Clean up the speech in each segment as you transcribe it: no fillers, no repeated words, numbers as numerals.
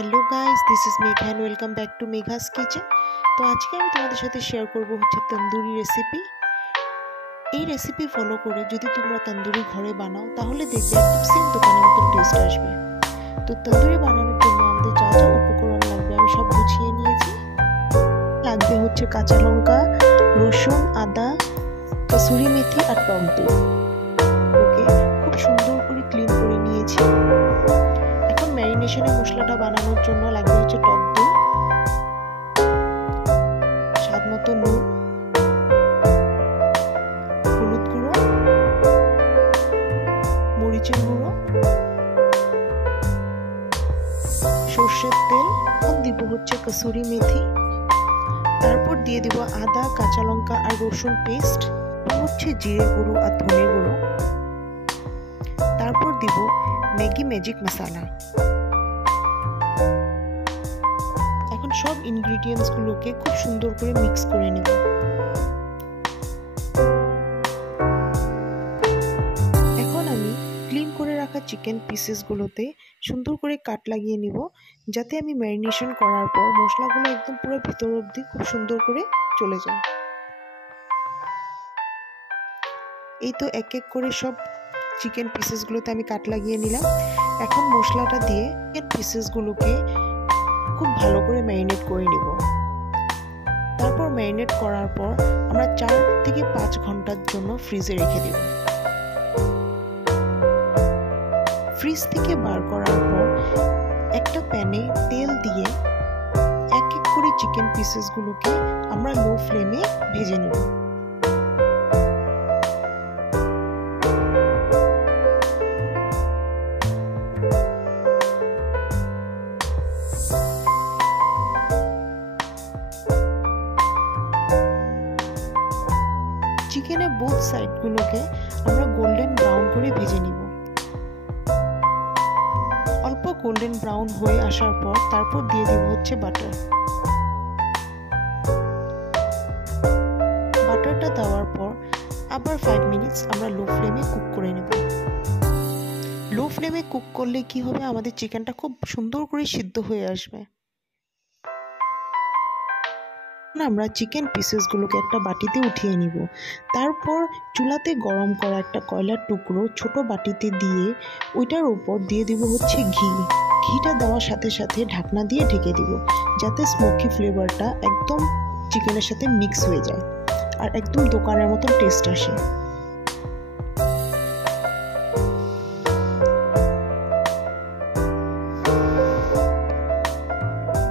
Hello guys, this is Megha and welcome back to Megha's kitchen. तो आज के আমি তোমাদের সাথে শেয়ার করব তন্দুরি রেসিপি। এই রেসিপি ফলো করে যদি তোমরা তন্দুরি ঘরে বানাও তাহলে দেখবে একদম সেম দোকানের মতো টেস্ট আসবে। তো তন্দুরি বানানোর জন্য আমাদের যা যা উপকরণ লাগবে আমি সব গুছিয়ে নিয়েছি। লাগবে কাঁচা লঙ্কা, রসুন, আদা, কসুরি মেথি আর টক দই। ওকে, খুব সুন্দর করে ক্লিন করে নিয়েছি। ম্যারিনেশনের মশলাটা বানানোর জন্য লাগবে টক দই, স্বাদ মতো নুন, হলুদ গুঁড়ো, মরিচের গুঁড়ো, সর্ষের তেল, দিব কসুরি মেথি, তারপর দিয়ে দিব আদা, কাঁচা লঙ্কা আর রসুন পেস্ট, জিরে গুঁড়ো আর ধনে গুঁড়ো, তারপর দিব ম্যাগি ম্যাজিক মশলা। এখন সব ইনগ্রেডিয়েন্টস গুলোকে খুব সুন্দর করে মিক্স করে নেব। এখন আমি ক্লিন করে রাখা চিকেন পিসেস গুলোতে সুন্দর করে কাট লাগিয়ে নিব, যাতে আমি ম্যারিনেশন করার পর মশলাগুলো একদম পুরো ভিতর অবধি খুব সুন্দর করে চলে যায়। এই তো এক এক করে সব চিকেন পিসেস গুলোতে আমি কাট লাগিয়ে নিলাম। এখন মশলাটা দিয়ে চিকেন পিসেস গুলোকে খুব ভালো করে ম্যারিনেট করে নিব। তারপর ম্যারিনেট করার পর আমরা 4 থেকে 5 ঘন্টার জন্য ফ্রিজে রেখে দেব। ফ্রিজ থেকে বার করার পর একটা প্যানে তেল দিয়ে এক এক করে চিকেন পিসেস গুলোকে আমরা লো ফ্লেমে ভেজে নেব। চিকেনের বোথ সাইড গুলোকে আমরা গোল্ডেন ব্রাউন করে ভেজে নিব। অল্প গোল্ডেন ব্রাউন হয়ে আসার পর তারপর দিয়ে দেব বাটার। বাটারটা দেওয়ার পর আবার 5 মিনিটস আমরা লো ফ্লেমে কুক করে নেব। লো ফ্লেমে কুক করলে কি হবে, আমাদের চিকেনটা খুব সুন্দর করে সিদ্ধ হয়ে আসবে। আমরা চিকেন পিসেস গুলোকে একটা বাটিতে উঠিয়ে নিব। তারপর চুলাতে গরম করা একটা কয়লার টুকরো ছোট বাটিতে দিয়ে ওইটার উপর দিয়ে দিব ঘি। ঘিটা দেওয়ার সাথে সাথে ঢাকনা দিয়ে ঢেকে দিব, যাতে স্মোকি ফ্লেভারটা একদম চিকেনের সাথে মিক্স হয়ে যায় আর একদম দোকানের মতো টেস্ট আসে।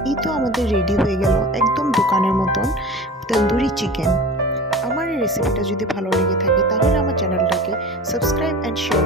এই তো আমাদের রেডি হয়ে গেল একদম দোকানের মতন তন্দুরি চিকেন। আমার এই রেসিপিটা যদি ভালো লেগে থাকে তাহলে আমার চ্যানেলটাকে সাবস্ক্রাইব এন্ড শেয়ার